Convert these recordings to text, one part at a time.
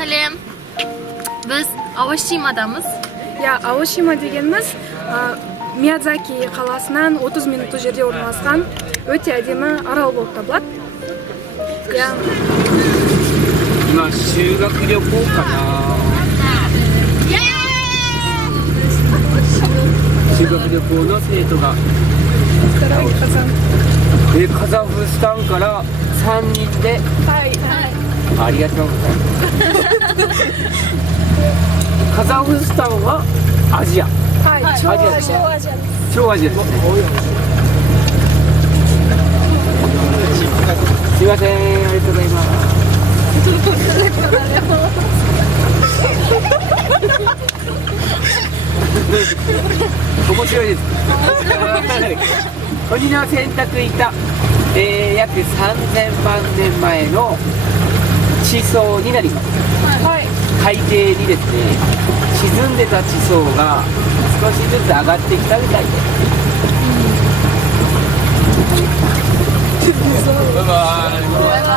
Салем. Biz Awashima'damız. Ya Awashima degenimiz Miyazaki қаласынан 30 минут жерде орналасқан өте әдемі арал болып табылады. Я今修学旅行かな。修学旅行の生徒がカザフスタンから3人で、ありがとうございます。カザフスタンはアジア、超アジアですね。すいません、ありがとうございます。面白いです。鬼の洗濯板、約3000万年前の地層になります。海底にですね、沈んでた地層が少しずつ上がってきたみたいです。バイバ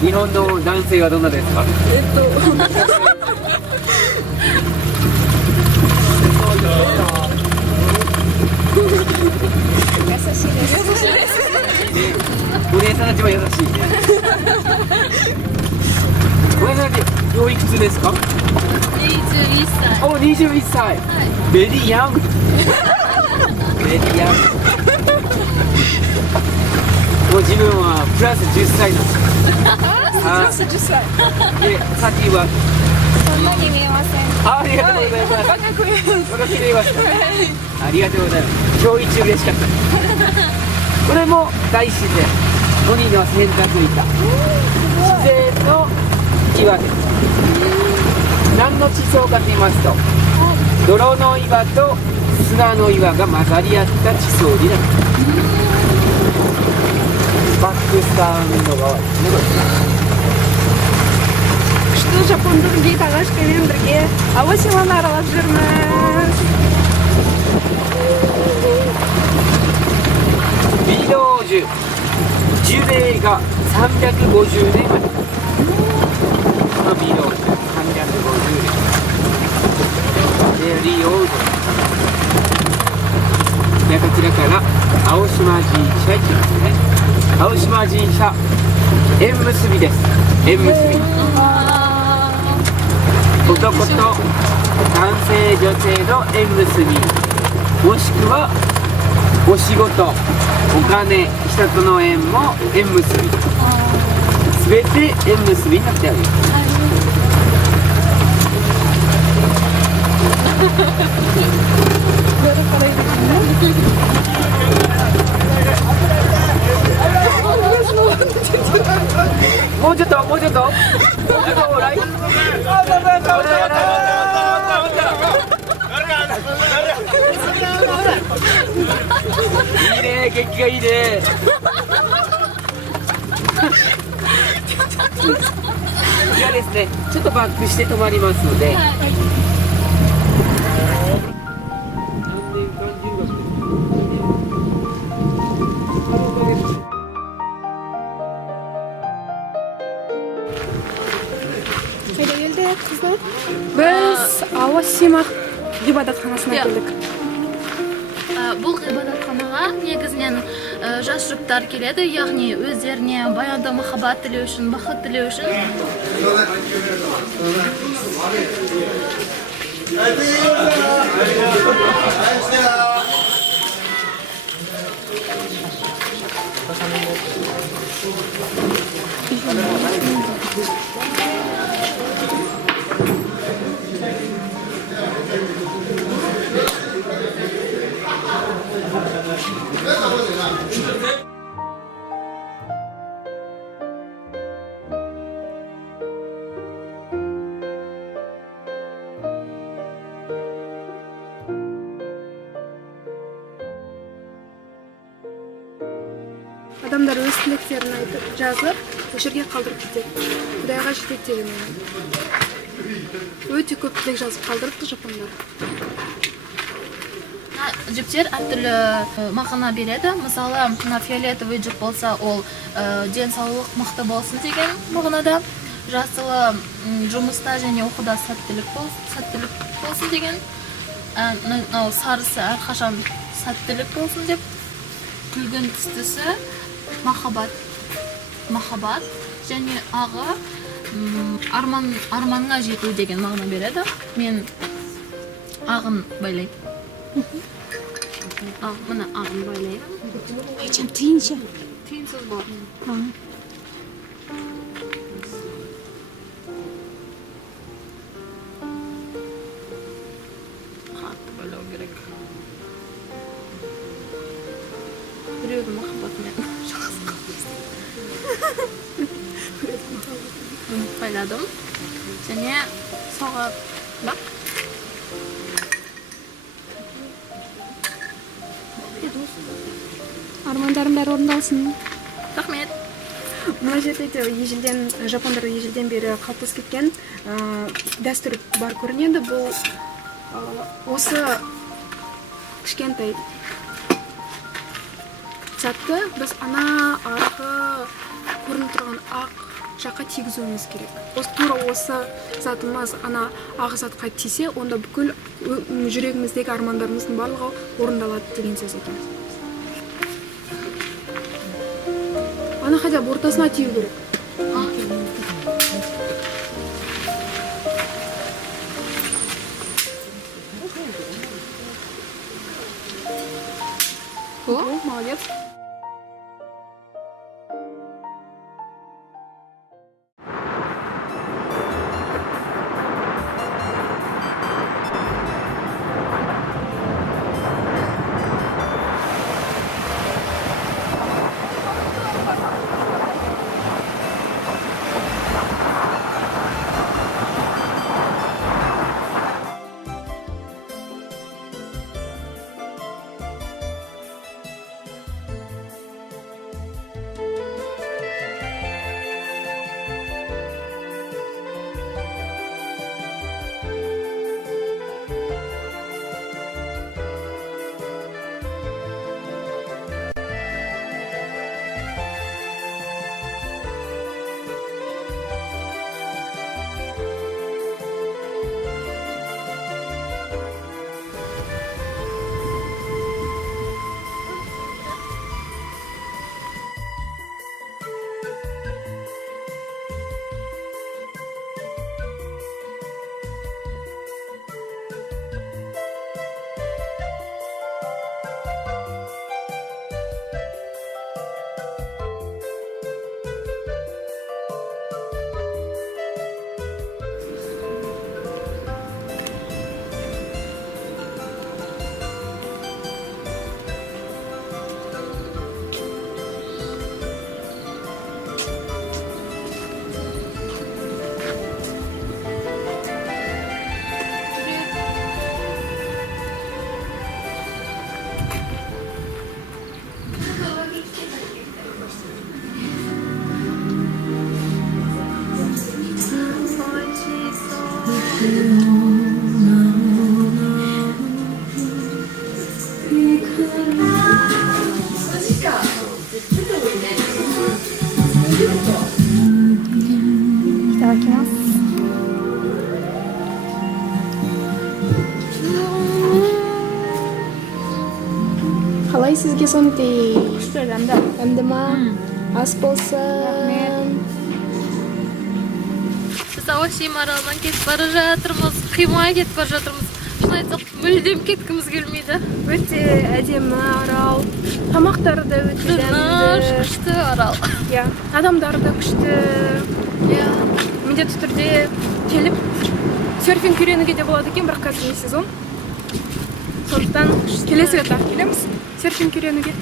イ。日本の男性はどんなですか？優しいです。お姉さんたちは優しいね。お姉さんたちおいくつですか21歳。お、21歳。ベリーヤング。ベリーヤング。もう自分はプラス10歳なんです。プラス10歳。で、さっきはそんなに見えません。ありがとうございます。若く見えます。若く見えました。ありがとうございます。今日一嬉しかった。これも大自然。鬼の洗濯板。自然の岩です。何の地層かと言いますと、泥の岩と砂の岩が混ざり合った地層になります。バックスタンド側ですね。Что жапондардың ағашпенен бірге Awashimаны аралап жүрміз. ビロージュ樹齢が350年あります。このビロージュ350年。ベリーオールド。でこちらから青島神社行きますね。青島神社縁結びです。縁結び。男と男性女性の縁結び、もしくはお仕事、お金、人との縁も縁結び、すべて縁結びになってあります。もうちょっと、もうちょっと、ほらい。いいね、元気がいいね。じゃあですね、ちょっとバックして止まりますので。Biz Awashima ibodatxonasiga keldik. Бұл ғибадатханаға негізінен жас жұптар келеді, яғни өздеріне баянда махаббат тілеу үшін, бақыт тілеу үшін. Адамдар өз тілектерін айтып, жазып, осы жерге қалдырып кетеді. Құдайға жетеді деген ойым. Өте көп тілек жазып қалдырыпты жапондар. жіптер әртүрлі мағына береді. Мысалы, мына фиолетовый жіп болса, ол денсаулық мықты болсын деген мағынада. Жасылы жұмыста және оқуда сәттілік болсын деген. Сарысы әрқашан сәттілік болсын деп. Күлгін түстісі махаббат және ағы арманға жету деген мағына береді. Мен ағын байлаймын. Мына ағын байлаймын. Айчан тиынша. Тиынсыз бар. Қатты байлау керек. Біреудің махаббатымен байладым. Және соға бақ. Армандарым бәрі орындалсын. Рахмет. Мына жерде жапондар ежелден бері қалыптасып кеткен дәстүр бар көрінеді. Бұл осы кішкентай затты біз ана арғы көрініп тұрған ақ жаққа тигізуіміз керек. Тура осы затымыз ана ақ затқа тисе, онда бүкіл жүрегіміздегі армандарымыздың барлығы орындалады деген сөз екен. Ана хотя бы ортасына тию керек. О, молодец. Қалай сізге сондай? Күшті дәмді. Дәмді ма? Ас болсын. Біз Ауашим аралынан кетіп бара жатырмыз, қимай кетіп бара жатырмыз. Шын айтсақ, мүлдем кеткіміз келмейді. Өте әдемі арал. Тамақтары да өте Тыныш, дәмді. күшті арал. Иә, адамдары да күшті. Иә. Міндетті түрде келіп серфинг үйренуге де болады екен, бірақ қазір не сезон. Сондықтан келесі рет келеміз серфинг үйренуге.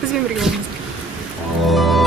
Бізбен бірге болыңыз.